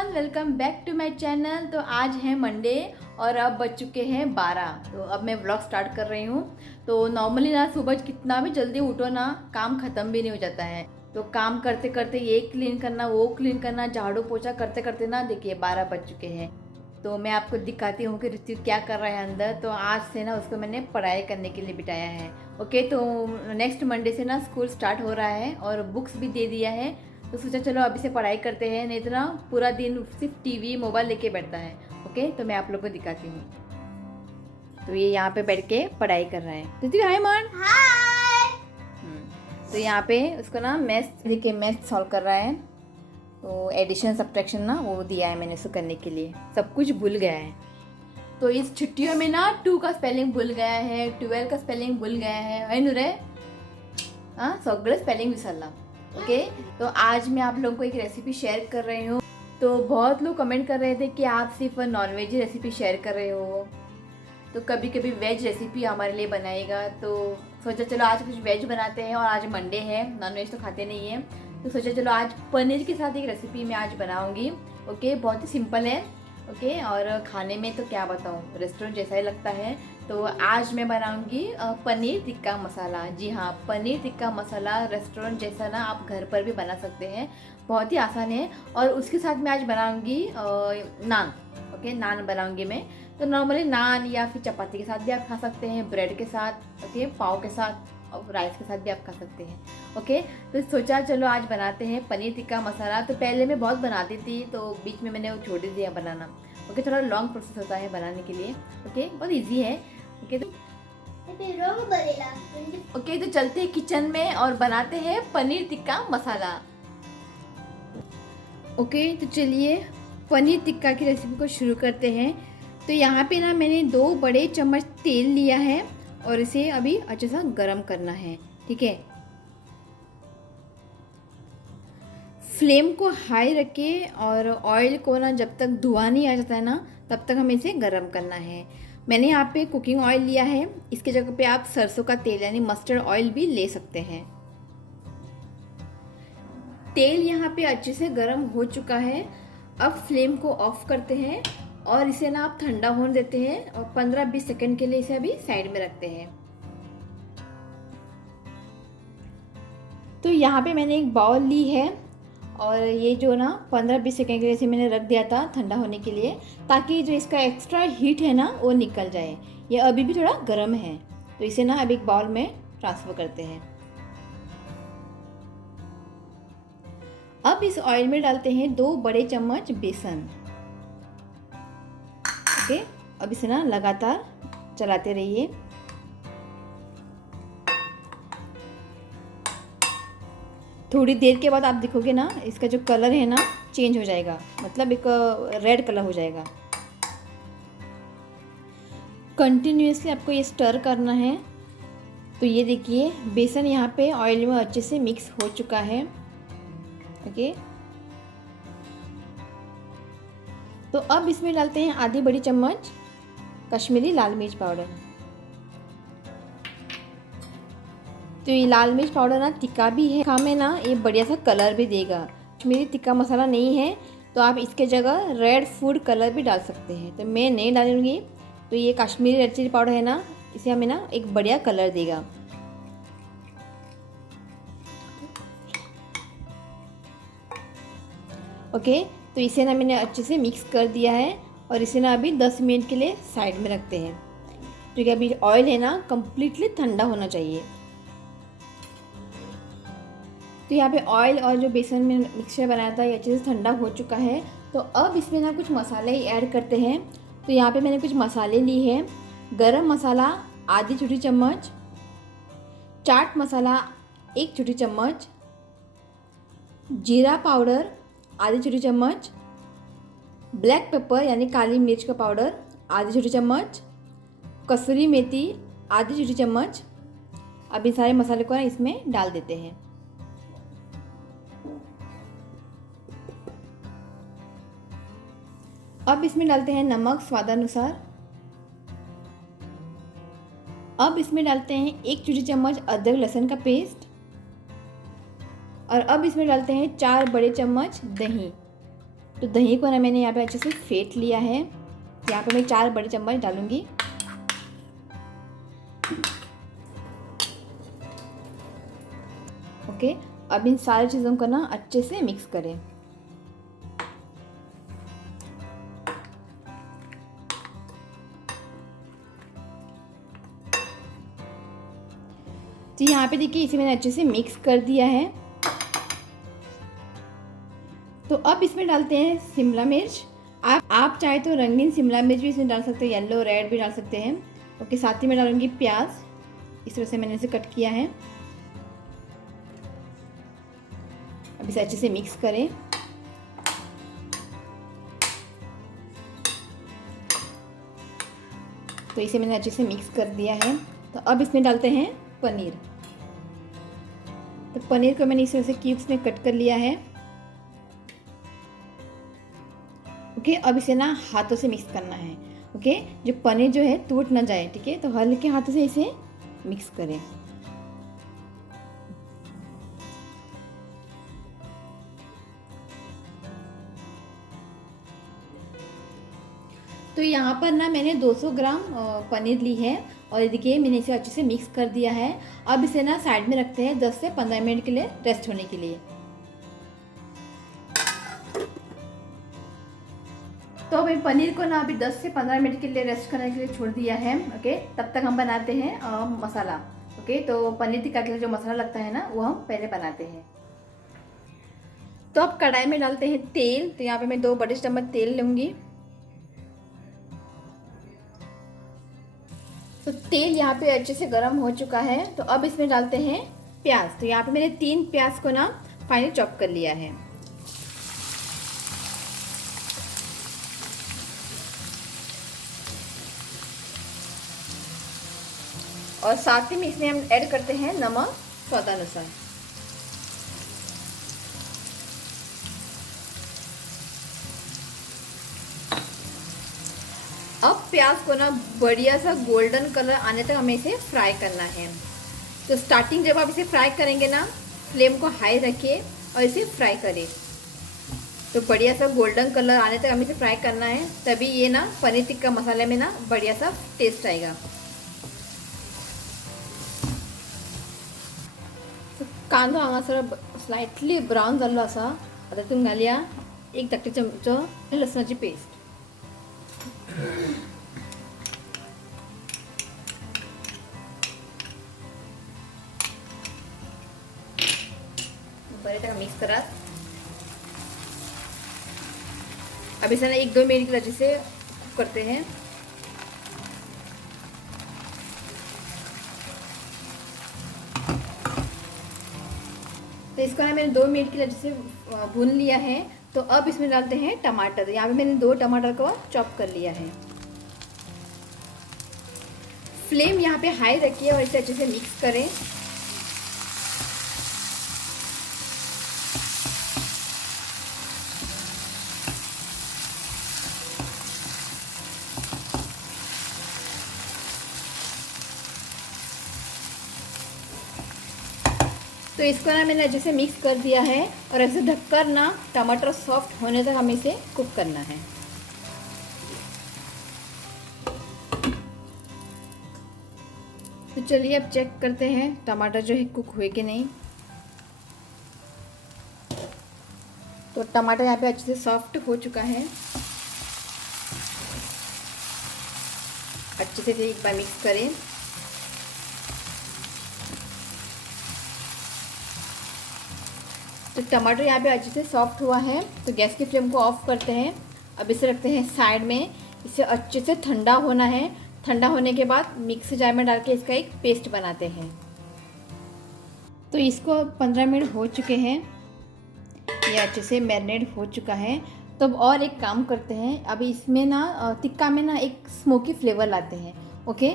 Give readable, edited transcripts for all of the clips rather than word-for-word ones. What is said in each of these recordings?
Everyone, welcome back to my channel. तो आज है मंडे और अब बज चुके हैं 12। तो अब मैं व्लॉग स्टार्ट कर रही हूँ। तो नॉर्मली ना सुबह कितना भी जल्दी उठो ना, काम ख़त्म भी नहीं हो जाता है। तो काम करते करते ये क्लीन करना, वो क्लीन करना, झाड़ू पोछा करते करते ना देखिए 12 बज चुके हैं। तो मैं आपको दिखाती हूँ कि ऋतु क्या कर रहा है अंदर। तो आज से ना उसको मैंने पढ़ाई करने के लिए बिठाया है। ओके, तो नेक्स्ट मंडे से ना स्कूल स्टार्ट हो रहा है और बुक्स भी दे दिया है। तो सोचा चलो अभी से पढ़ाई करते हैं, नहीं तो ना पूरा दिन सिर्फ टीवी मोबाइल लेके बैठता है। ओके, तो मैं आप लोग को दिखाती हूँ। तो ये यहाँ पे बैठ के पढ़ाई कर रहा है। ऋतु हाय मान। हाय। तो यहाँ पे उसको ना मैथ्स देखिए मैथ्स सॉल्व कर रहा है। तो एडिशन सब्ट्रैक्शन ना वो दिया है मैंने उसको करने के लिए। सब कुछ भूल गया है। तो इस छुट्टियों में ना 2 का स्पेलिंग भूल गया है, 12 का स्पेलिंग भूल गया है नुरे। हाँ, सगळे स्पेलिंग विसरला। ओके, तो आज मैं आप लोगों को एक रेसिपी शेयर कर रही हूँ। तो बहुत लोग कमेंट कर रहे थे कि आप सिर्फ नॉनवेज रेसिपी शेयर कर रहे हो, तो कभी कभी वेज रेसिपी हमारे लिए बनाएगा। तो सोचा चलो आज कुछ वेज बनाते हैं और आज मंडे है, नॉनवेज तो खाते नहीं है। तो सोचा चलो आज पनीर के साथ एक रेसिपी मैं आज बनाऊंगी। ओके, बहुत ही सिंपल है। ओके, और खाने में तो क्या बताऊँ, रेस्टोरेंट जैसा ही लगता है। तो आज मैं बनाऊंगी पनीर टिक्का मसाला। जी हाँ, पनीर टिक्का मसाला रेस्टोरेंट जैसा ना आप घर पर भी बना सकते हैं, बहुत ही आसान है। और उसके साथ मैं आज बनाऊंगी नान। ओके, नान बनाऊंगी मैं। तो नॉर्मली नान या फिर चपाती के साथ भी आप खा सकते हैं, ब्रेड के साथ, ओके, पाव के साथ और राइस के साथ भी आप खा सकते हैं। ओके, तो सोचा चलो आज बनाते हैं पनीर टिक्का मसाला। तो पहले मैं बहुत बनाती थी, तो बीच में मैंने वो छोड़ दिया बनाना। ओके, थोड़ा लॉन्ग प्रोसेस होता है बनाने के लिए। ओके, बहुत ईजी है। ओके, तो चलते हैं किचन में और बनाते हैं पनीर टिक्का मसाला। ओके, तो चलिए पनीर टिक्का की रेसिपी को शुरू करते हैं। तो यहाँ पे ना मैंने 2 बड़े चम्मच तेल लिया है और इसे अभी अच्छे सा गरम करना है। ठीक है, फ्लेम को हाई रखे और ऑयल को ना जब तक धुआं नहीं आ जाता है ना तब तक हमें इसे गरम करना है। मैंने यहाँ पे कुकिंग ऑयल लिया है, इसके जगह पे आप सरसों का तेल यानी मस्टर्ड ऑयल भी ले सकते हैं। तेल यहाँ पे अच्छे से गरम हो चुका है। अब फ्लेम को ऑफ करते हैं और इसे ना आप ठंडा होने देते हैं और 15-20 सेकंड के लिए इसे अभी साइड में रखते हैं। तो यहाँ पे मैंने एक बाउल ली है और ये जो ना 15-20 सेकंड के लिए इसे मैंने रख दिया था ठंडा होने के लिए, ताकि जो इसका एक्स्ट्रा हीट है ना वो निकल जाए। ये अभी भी थोड़ा गर्म है, तो इसे ना अब एक बाउल में ट्रांसफ़र करते हैं। अब इस ऑयल में डालते हैं 2 बड़े चम्मच बेसन। ओके, अब इसे ना लगातार चलाते रहिए। थोड़ी देर के बाद आप देखोगे ना इसका जो कलर है ना चेंज हो जाएगा, मतलब एक रेड कलर हो जाएगा। कंटिन्यूसली आपको ये स्टर करना है। तो ये देखिए बेसन यहाँ पे ऑयल में अच्छे से मिक्स हो चुका है। ओके, तो अब इसमें डालते हैं आधी बड़ी चम्मच कश्मीरी लाल मिर्च पाउडर। तो ये लाल मिर्च पाउडर ना तिक्का भी है, हमें ना ये बढ़िया सा कलर भी देगा। कश्मीरी तिक्का मसाला नहीं है तो आप इसके जगह रेड फूड कलर भी डाल सकते हैं, तो मैं नहीं डालूंगी। तो ये कश्मीरी रेड चिली पाउडर है ना, इसे हमें ना एक बढ़िया कलर देगा। ओके, तो इसे ना मैंने अच्छे से मिक्स कर दिया है और इसे ना अभी 10 मिनट के लिए साइड में रखते हैं, क्योंकि अभी ऑयल है ना कम्प्लीटली ठंडा होना चाहिए। तो यहाँ पे ऑयल और जो बेसन में मिक्सचर बनाया था ये अच्छे से ठंडा हो चुका है। तो अब इसमें ना कुछ मसाले ऐड करते हैं। तो यहाँ पे मैंने कुछ मसाले ली है। गरम मसाला आधी छोटी चम्मच, चाट मसाला 1 छोटी चम्मच, जीरा पाउडर आधी छोटी चम्मच, ब्लैक पेपर यानी काली मिर्च का पाउडर आधी छोटी चम्मच, कसूरी मेथी आधी छोटी चम्मच। अब इन सारे मसाले को ना इसमें डाल देते हैं। अब इसमें डालते हैं नमक स्वादानुसार। अब इसमें डालते हैं 1 छोटी चम्मच अदरक लहसुन का पेस्ट और अब इसमें डालते हैं 4 बड़े चम्मच दही। तो दही को ना मैंने यहाँ पे अच्छे से फेंट लिया है। यहाँ पे मैं 4 बड़े चम्मच डालूंगी। ओके, अब इन सारी चीज़ों को ना अच्छे से मिक्स करें। तो यहाँ पे देखिए इसे मैंने अच्छे से मिक्स कर दिया है। तो अब इसमें डालते हैं शिमला मिर्च। आप चाहे तो रंगीन शिमला मिर्च भी इसमें डाल सकते हैं, येलो रेड भी डाल सकते हैं। ओके, साथ ही में डालूंगी प्याज, इस तरह से मैंने इसे कट किया है। अब इसे अच्छे से मिक्स करें। तो इसे मैंने अच्छे से मिक्स कर दिया है। तो अब इसमें डालते हैं पनीर। तो पनीर को मैंने इस तरह से क्यूब्स में कट कर लिया है। ओके, अब इसे ना हाथों से मिक्स करना है। ओके, जो पनीर जो है टूट ना जाए, ठीक है, तो हल्के हाथों से इसे मिक्स करें। तो यहाँ पर ना मैंने 200 ग्राम पनीर ली है और देखिए मैंने इसे अच्छे से मिक्स कर दिया है। अब इसे ना साइड में रखते हैं 10 से 15 मिनट के लिए रेस्ट होने के लिए। तो अभी पनीर को ना अभी 10 से 15 मिनट के लिए रेस्ट करने के लिए छोड़ दिया है। ओके, तब तक हम बनाते हैं मसाला। ओके, तो पनीर टिक्का के लिए जो मसाला लगता है ना वो हम पहले बनाते हैं। तो अब कढ़ाई में डालते हैं तेल। तो यहाँ पे मैं 2 बड़े चम्मच तेल लूँगी। तो तेल यहाँ पे अच्छे से गर्म हो चुका है। तो अब इसमें डालते हैं प्याज। तो यहाँ पे मैंने 3 प्याज को ना फाइनली चॉप कर लिया है। और साथ ही में इसमें हम ऐड करते हैं नमक स्वादानुसार। अब प्याज को ना बढ़िया सा गोल्डन कलर आने तक हमें इसे फ्राई करना है। तो स्टार्टिंग जब आप इसे फ्राई करेंगे ना, फ्लेम को हाई रखिए और इसे फ्राई करें। तो बढ़िया सा गोल्डन कलर आने तक हमें इसे फ्राई करना है, तभी ये ना पनीर टिक्का मसाले में ना बढ़िया सा टेस्ट आएगा। कांदा हांगासर स्लाइटली ब्राऊन जाल्लो आसा। आता तातूंत घालया 1 धाकटो चमचो लसणाची पेस्ट। बरें मिक्स करात। अब इसे ना 1-2 मिनट के लिए अच्छे से कुक करते हैं। तो इसको ना मैंने 2 मिनट के लिए अच्छे से भून लिया है। तो अब इसमें डालते हैं टमाटर। यहाँ पे मैंने 2 टमाटर को चॉप कर लिया है। फ्लेम यहाँ पे हाई रखिए और इसे अच्छे से मिक्स करें। तो इसको ना मैंने अच्छे से मिक्स कर दिया है और ऐसे ढककर ना टमाटर सॉफ्ट होने तक हमें इसे कुक करना है। तो चलिए अब चेक करते हैं टमाटर जो है कुक हुए कि नहीं। तो टमाटर यहाँ पे अच्छे से सॉफ्ट हो चुका है। अच्छे से एक बार मिक्स करें। तो टमाटर यहाँ पे अच्छे से सॉफ्ट हुआ है। तो गैस की फ्लेम को ऑफ करते हैं। अब इसे रखते हैं साइड में। इसे अच्छे से ठंडा होना है। ठंडा होने के बाद मिक्सी जार में डाल के इसका एक पेस्ट बनाते हैं। तो इसको 15 मिनट हो चुके हैं। ये अच्छे से मैरिनेट हो चुका है। तो अब और एक काम करते हैं। अभी इसमें ना टिक्का में ना एक स्मोकी फ्लेवर लाते हैं। ओके,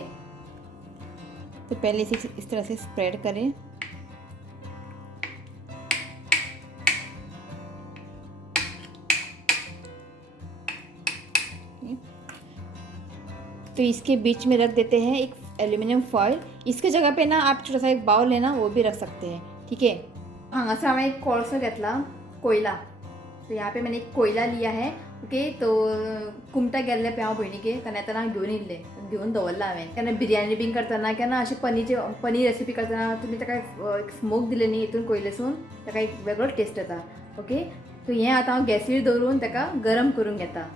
तो पहले इसे इस तरह से स्प्रेड करें। तो इसके बीच में रख देते हैं एक एल्यूमिनियम फॉइल। इसके जगह पे ना आप छोटा सा एक बाउल लेना, वो भी रख सकते हैं, ठीक है। हांगासर हांवें एक कोळसो घेतला, कोयला। तो यहाँ पे मैंने एक कोयला लिया है. ओके, तो कुमटा गेल्ले पे हांव भयणीके ताणें घेवन येयल्ले, घेवन दवरला हांवें. केन्ना बिरयानी बीन करतना केन्ना अशें पनीर रेसिपी करतना तुमी ताका एक स्मोक दिले न्ही हितून कोयलेसून, ताका एक वेगळो टेस्ट येता. ओके, सो हें आतां हांव गॅसीर दवरून ताका गरम करून घेता.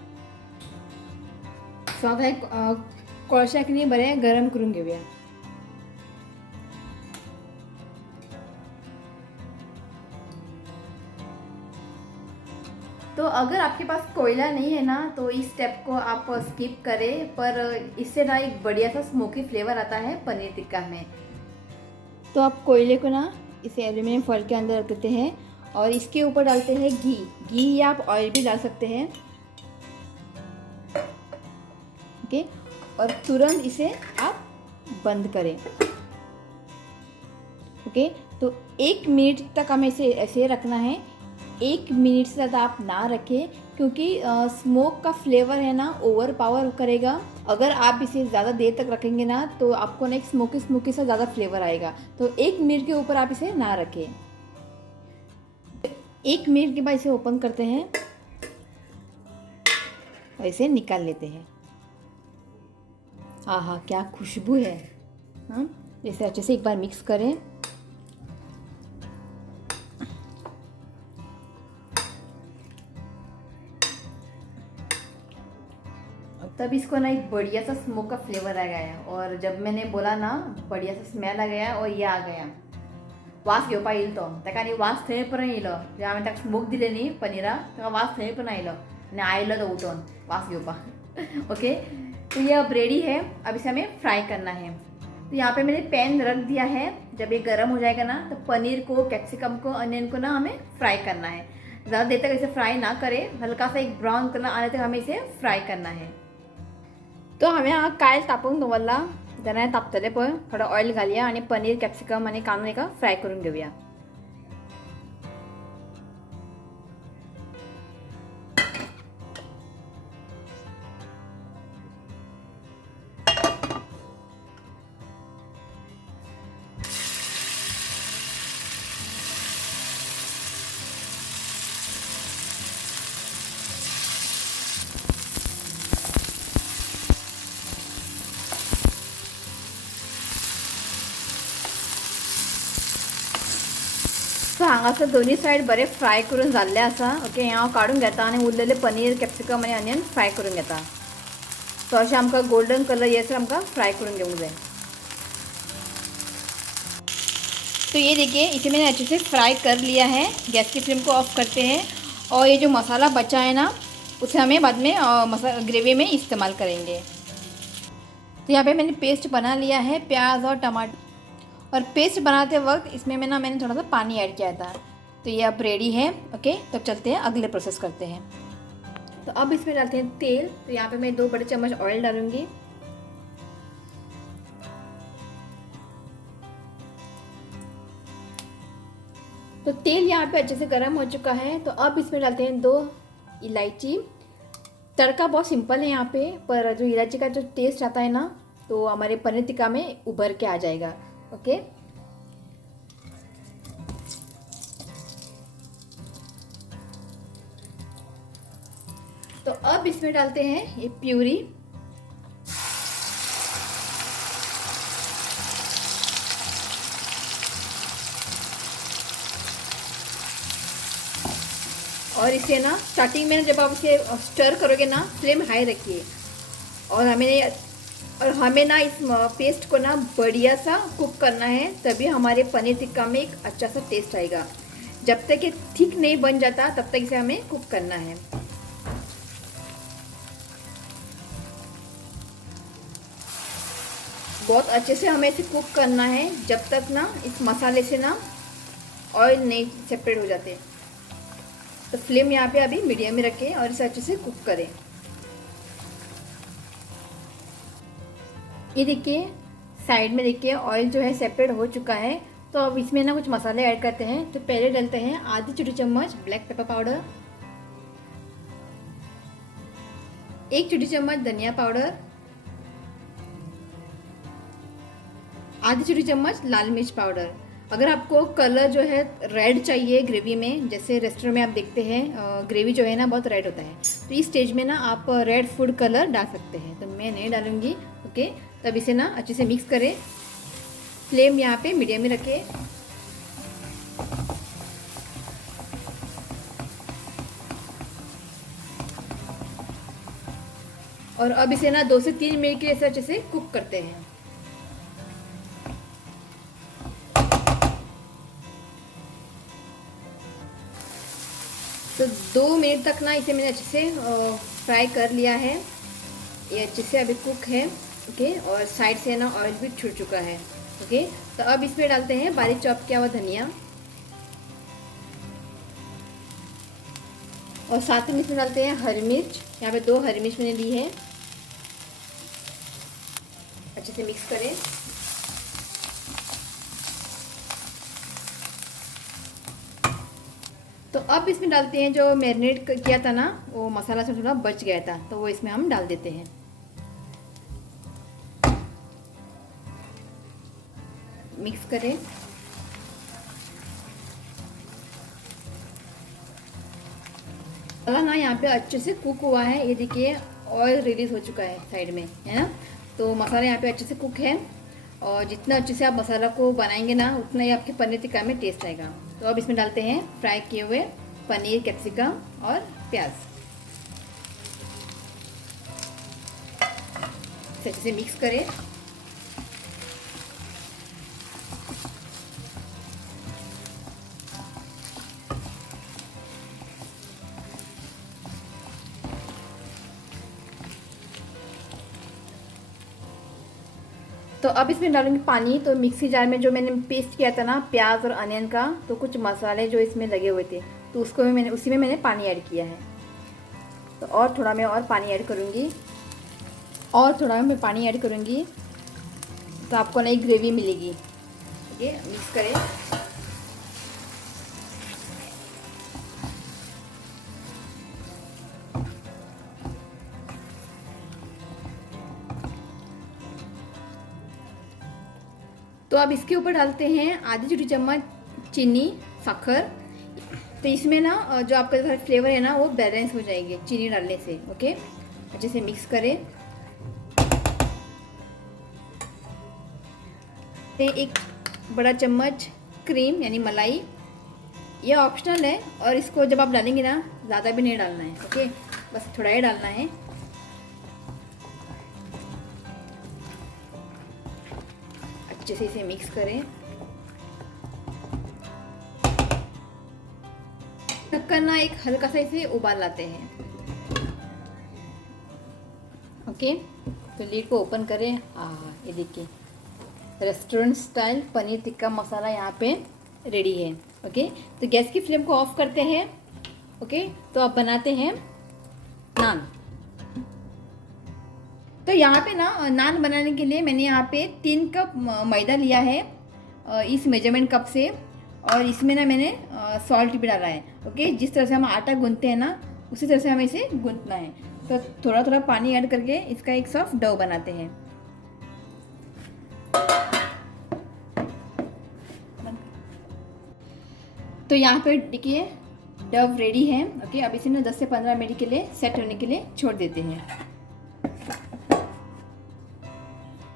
सो आतां एक कोळशाक न्ही बरें गरम करून घेवया. तो अगर आपके पास कोयला नहीं है ना तो इस स्टेप को आप स्किप करें, पर इससे ना एक बढ़िया सा स्मोकी फ्लेवर आता है पनीर टिक्का में. तो आप कोयले को ना इसे एल्यूमिनियम फॉइल के अंदर रख देते हैं और इसके ऊपर डालते हैं घी या आप ऑयल भी डाल सकते हैं. ओके, और तुरंत इसे आप बंद करें. ओके, तो 1 मिनट तक हमें इसे ऐसे रखना है. 1 मिनट से ज़्यादा आप ना रखें, क्योंकि स्मोक का फ्लेवर है ना ओवर पावर करेगा. अगर आप इसे ज़्यादा देर तक रखेंगे ना तो आपको ना एक स्मोकी से ज़्यादा फ्लेवर आएगा. तो 1 मिनट के ऊपर आप इसे ना रखें. 1 मिनट के बाद इसे ओपन करते हैं और इसे निकाल लेते हैं. आहा, क्या खुशबू है. हाँ, इसे अच्छे से एक बार मिक्स करें. तब इसको ना एक बढ़िया सा स्मोक का फ्लेवर आ गया. और जब मैंने बोला ना बढ़िया सा स्मेल आ गया और ये आ गया, वास घेवपा येईल तो. ताका आनी वास थंय पर्यंत येयलो, जे हांवें ताका स्मोक दिले न्ही पनीराक, ताका वास थंय पर्यंत आयलो आनी आयलो तो उठोन वास घेवपा. ओके, तो ये अब रेडी है. अब इसे हमें फ्राई करना है. तो यहाँ पे मैंने पैन रख दिया है. जब ये गर्म हो जाएगा ना तो पनीर को, कैप्सिकम को, अनियन को ना हमें फ्राई करना है. ज़्यादा देर तक इसे फ्राई ना करें, हल्का सा एक ब्राउन कलर आने तक हमें इसे फ्राई करना है. तो हांवें हांगा कायल तापोवंक दवरला. जेन्ना तापतलें पळय थोडो ऑयल घालया आनी पनीर, कॅप्सिकम आनी कांदो एका फ्राय करून घेवया. सो हांगासर दोन्ही सायड बरें फ्राय करून जाल्लें आसा. ओके, हें हांव काडून घेता आनी उरलेले पनीर, कॅप्सिकम आनी अनियन फ्राय करून घेता. सो अशें आमकां गोल्डन कलर येसर आमकां फ्राय करून घेवंक जाय. तो ये देखिए, इसे मैंने अच्छे से फ्राई कर लिया है. गैस की फ्लेम को ऑफ करते हैं और ये जो मसाला बचा है ना उसे हमें बाद में ग्रेवी में इस्तेमाल करेंगे. तो यहाँ पे मैंने पेस्ट बना लिया है प्याज और टमाटर. और पेस्ट बनाते वक्त इसमें मैंने थोड़ा सा पानी ऐड किया था. तो ये अब रेडी है. ओके, तो चलते हैं अगले प्रोसेस करते हैं. तो अब इसमें डालते हैं तेल. तो यहाँ पे मैं 2 बड़े चम्मच ऑयल डालूंगी. तो तेल यहाँ पे अच्छे से गर्म हो चुका है. तो अब इसमें डालते हैं 2 इलायची. तड़का बहुत सिंपल है यहाँ पे, पर जो इलायची का जो टेस्ट आता है ना तो हमारे पनीर टिक्का में उभर के आ जाएगा. ओके, तो अब इसमें डालते हैं ये प्यूरी. और इसे ना स्टार्टिंग में जब आप इसे स्टर करोगे ना फ्लेम हाई रखिए. और हमें ना इस पेस्ट को ना बढ़िया सा कुक करना है, तभी हमारे पनीर टिक्का में एक अच्छा सा टेस्ट आएगा. जब तक ये ठीक नहीं बन जाता तब तक इसे हमें कुक करना है. बहुत अच्छे से हमें इसे कुक करना है जब तक ना इस मसाले से ना ऑयल नहीं सेपरेट हो जाते. तो फ्लेम यहाँ पे अभी मीडियम में रखें और इसे अच्छे से कुक करें. ये देखिए, साइड में देखिए ऑयल जो है सेपरेट हो चुका है. तो अब इसमें ना कुछ मसाले ऐड करते हैं. तो पहले डालते हैं आधी छोटी चम्मच ब्लैक पेपर पाउडर, 1 छोटी चम्मच धनिया पाउडर, आधी छोटी चम्मच लाल मिर्च पाउडर. अगर आपको कलर जो है रेड चाहिए ग्रेवी में, जैसे रेस्टोरेंट में आप देखते हैं ग्रेवी जो है ना बहुत रेड होता है, तो इस स्टेज में ना आप रेड फूड कलर डाल सकते हैं। तो मैं नहीं डालूँगी। ओके, तब इसे ना अच्छे से मिक्स करें। फ्लेम यहाँ पे मीडियम में रखें। और अब इसे ना 2 से 3 मिनट के लिए अच्छे से कुक करते हैं। तो 2 मिनट तक ना इसे मैंने अच्छे से फ्राई कर लिया है। ये अच्छे से अभी कुक है। ओके, और साइड से ना ऑयल भी छूट चुका है। ओके, तो अब इसमें डालते हैं बारीक चॉप किया हुआ धनिया, और साथ में इसमें डालते हैं हरी मिर्च। यहाँ पे 2 हरी मिर्च मैंने ली है। अच्छे से मिक्स करें। तो अब इसमें डालते हैं जो मैरिनेट किया था ना, वो मसाला से थोड़ा बच गया था, तो वो इसमें हम डाल देते हैं। मिक्स करें। मसाला ना यहाँ पे अच्छे से कुक हुआ है। ये देखिए ऑयल रिलीज हो चुका है साइड में, है ना। तो मसाला यहाँ पे अच्छे से कुक है, और जितना अच्छे से आप मसाला को बनाएंगे ना, उतना ही आपके पनीर टिक्का में टेस्ट आएगा। तो अब इसमें डालते हैं फ्राई किए हुए पनीर, कैप्सिकम और प्याज। इसे अच्छे से मिक्स करें। तो अब इसमें डालूंगी पानी। तो मिक्सी जार में जो मैंने पेस्ट किया था ना प्याज और अनियन का, तो कुछ मसाले जो इसमें लगे हुए थे, तो उसको भी मैंने उसी में मैंने पानी ऐड किया है। तो और थोड़ा मैं और पानी ऐड करूँगी, और थोड़ा मैं पानी ऐड करूँगी, तो आपको नई ग्रेवी मिलेगी। ये मिक्स करें। तो अब इसके ऊपर डालते हैं आधी छोटी चम्मच चीनी, शक्कर। तो इसमें ना जो आपका फ्लेवर है ना वो बैलेंस हो जाएंगे चीनी डालने से। ओके, अच्छे से मिक्स करें। एक बड़ा चम्मच क्रीम यानी मलाई, ये ऑप्शनल है, और इसको जब आप डालेंगे ना ज़्यादा भी नहीं डालना है। ओके, बस थोड़ा ही डालना है। अच्छे से इसे मिक्स करें। ढक्कन ना एक हल्का सा इसे उबाल लाते हैं। ओके, तो लीड को ओपन करें। ये देखिए रेस्टोरेंट स्टाइल पनीर टिक्का मसाला यहाँ पे रेडी है। ओके, तो गैस की फ्लेम को ऑफ करते हैं। ओके, तो अब बनाते हैं नान। तो यहाँ पे ना नान बनाने के लिए मैंने यहाँ पे 3 कप मैदा लिया है इस मेजरमेंट कप से, और इसमें ना मैंने सॉल्ट भी डाला है। ओके, जिस तरह से हम आटा गूंथते हैं ना उसी तरह से हमें इसे गूंथना है। तो थोड़ा थोड़ा पानी ऐड करके इसका एक सॉफ्ट डो बनाते हैं। तो यहाँ पे देखिए डव रेडी है। ओके, अब इसे ना 10 से 15 मिनट के लिए सेट होने के लिए छोड़ देते हैं।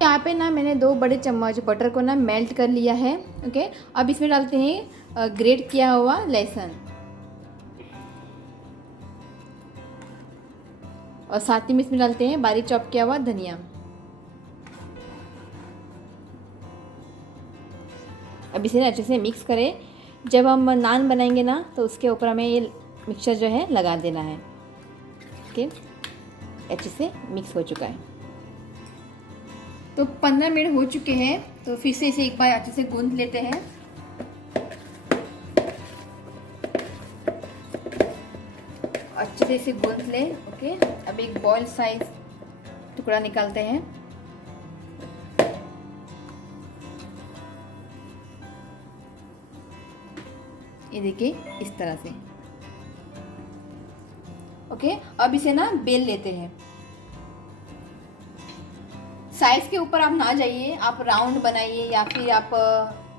यहाँ पे ना मैंने 2 बड़े चम्मच बटर को ना मेल्ट कर लिया है। ओके, अब इसमें डालते हैं ग्रेट किया हुआ लहसुन, और साथ ही में इसमें डालते हैं बारीक चॉप किया हुआ धनिया। अब इसे अच्छे से मिक्स करें। जब हम नान बनाएंगे ना तो उसके ऊपर हमें ये मिक्सचर जो है लगा देना है। ओके, अच्छे से मिक्स हो चुका है। तो 15 मिनट हो चुके हैं, तो फिर से इसे एक बार अच्छे से गूंथ लेते हैं। अच्छे से इसे गूंथ लें। ओके, अब एक बॉल साइज टुकड़ा निकालते हैं। ये देखिए इस तरह से। ओके, अब इसे ना बेल लेते हैं। साइज के ऊपर आप ना जाइए, आप राउंड बनाइए या फिर आप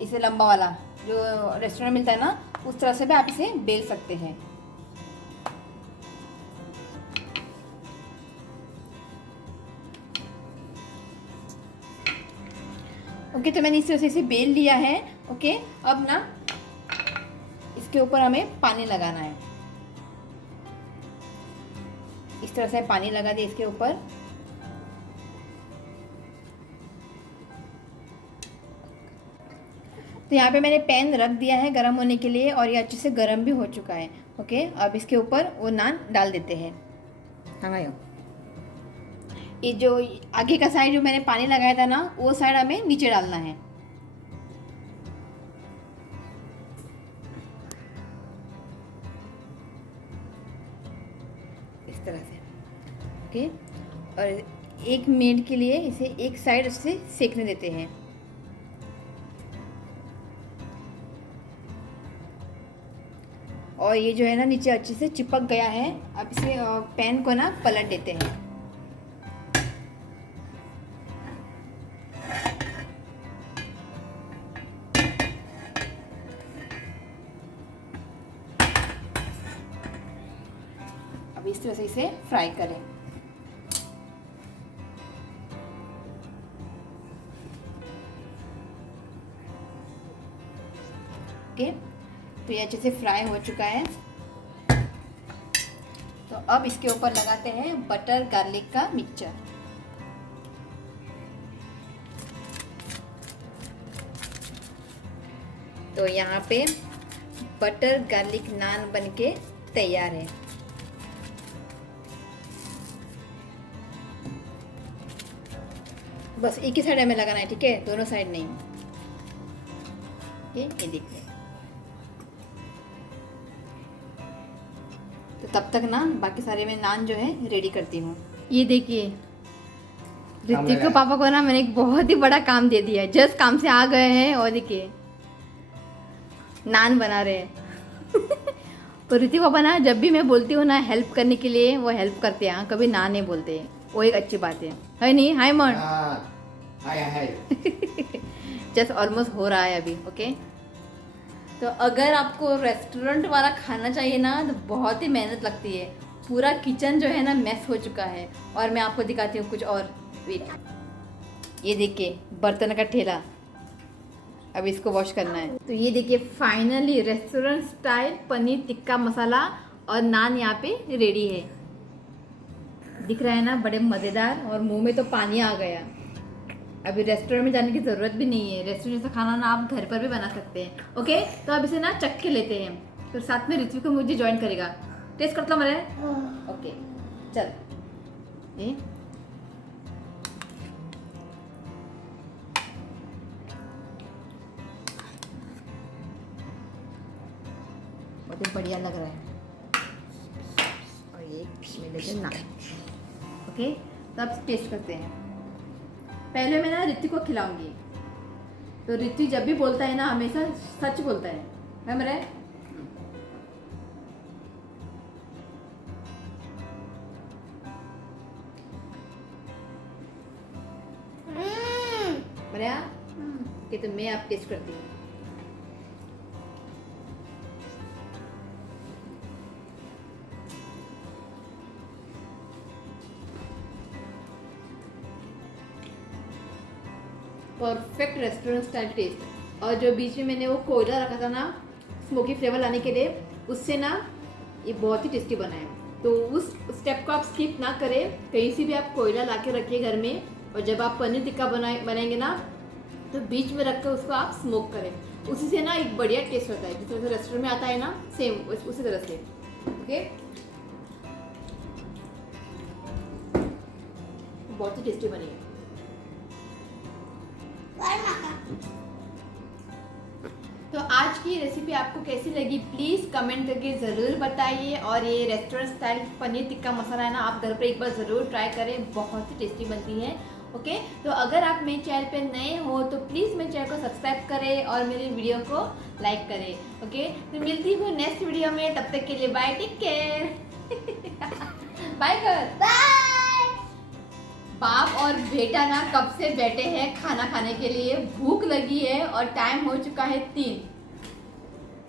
इसे लंबा वाला जो रेस्टोरेंट में मिलता है ना, उस तरह से भी आप इसे बेल सकते हैं। ओके, तो मैंने इस तरह से इसे बेल लिया है। ओके, अब ना इसके ऊपर हमें पानी लगाना है। इस तरह से पानी लगा दिया इसके ऊपर। तो यहाँ पे मैंने पैन रख दिया है गरम होने के लिए और ये अच्छे से गरम भी हो चुका है। ओके, अब इसके ऊपर वो नान डाल देते हैं। हाँ, ये जो आगे का साइड जो मैंने पानी लगाया था ना, वो साइड हमें नीचे डालना है। इस तरह से। ओके, और 1 मिनट के लिए इसे एक साइड से सेकने देते हैं। और ये जो है ना नीचे अच्छे से चिपक गया है। अब इसे पैन को ना पलट देते हैं। अब इस तरह से इसे फ्राई करें। ओके, तो ये अच्छे से फ्राई हो चुका है। तो अब इसके ऊपर लगाते हैं बटर गार्लिक का मिक्सचर। तो यहाँ पे बटर गार्लिक नान बनके तैयार है। बस एक ही साइड हमें लगाना है, ठीक है, दोनों साइड नहीं। ये देखिए। तो तब तक ना बाकी सारे मैं नान जो है रेडी करती हूँ। ये देखिए, ऋतिक को पापा को ना मैंने एक बहुत ही बड़ा काम दे दिया है। जस्ट काम से आ गए हैं और देखिए नान बना रहे हैं। तो ऋतिक पापा ना जब भी मैं बोलती हूँ ना हेल्प करने के लिए, वो हेल्प करते हैं, कभी ना नहीं बोलते हैं। वो एक अच्छी बात है नहीं? हाय मन, हाय। जस्ट ऑलमोस्ट हो रहा है अभी। ओके, तो अगर आपको रेस्टोरेंट वाला खाना चाहिए ना तो बहुत ही मेहनत लगती है। पूरा किचन जो है ना मैस हो चुका है। और मैं आपको दिखाती हूँ कुछ और। वेट, ये देखिए बर्तन का ठेला, अब इसको वॉश करना है। तो ये देखिए finally restaurant style paneer tikka masala और नान यहाँ पे रेडी है। दिख रहा है ना, बड़े मज़ेदार, और मुंह में तो पानी आ गया। अभी रेस्टोरेंट में जाने की ज़रूरत भी नहीं है। रेस्टोरेंट से खाना ना आप घर पर भी बना सकते हैं। ओके, तो अब इसे ना चख के लेते हैं। फिर साथ में ऋत्विक को मुझे ज्वाइन करेगा। टेस्ट करता मेरे। ओके, चल। ये बहुत ही बढ़िया लग रहा है। और ये लेते हैं नान। ओके, तो अब टेस्ट करते हैं। पहले मैं ना ऋतिक को खिलाऊंगी। तो ऋतिक जब भी बोलता है ना हमेशा सच बोलता है मेरे। बढ़िया। ओके, तो मैं आप टेस्ट करती हूँ। Perfect restaurant style taste. और जो बीच में मैंने वो कोयला रखा था ना स्मोकी फ्लेवर लाने के लिए, उससे ना ये बहुत ही टेस्टी बना है। तो उस स्टेप को आप स्किप ना करें। कहीं से भी आप कोयला ला के रखिए घर में, और जब आप पनीर टिक्का बनाएंगे ना तो बीच में रख कर उसको आप स्मोक करें। उसी से ना एक बढ़िया टेस्ट होता है, जिस तरह से रेस्टोरेंट में आता है ना, सेम उसी तरह से। ओके, बहुत ही टेस्टी बनी है। तो आज की रेसिपी आपको कैसी लगी प्लीज़ कमेंट करके ज़रूर बताइए। और ये रेस्टोरेंट स्टाइल पनीर टिक्का मसाला है ना, आप घर पे एक बार ज़रूर ट्राई करें, बहुत ही टेस्टी बनती है। ओके, तो अगर आप मेरे चैनल पे नए हो तो प्लीज़ मेरे चैनल को सब्सक्राइब करें और मेरे वीडियो को लाइक करें। ओके, तो मिलती हूँ नेक्स्ट वीडियो में, तब तक के लिए बाय, टेक केयर। बाय कर, बाय। बाप और बेटा ना कब से बैठे हैं खाना खाने के लिए, भूख लगी है और टाइम हो चुका है 3।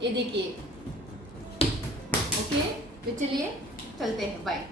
ये देखिए। ओके, तो चलिए चलते हैं, बाय।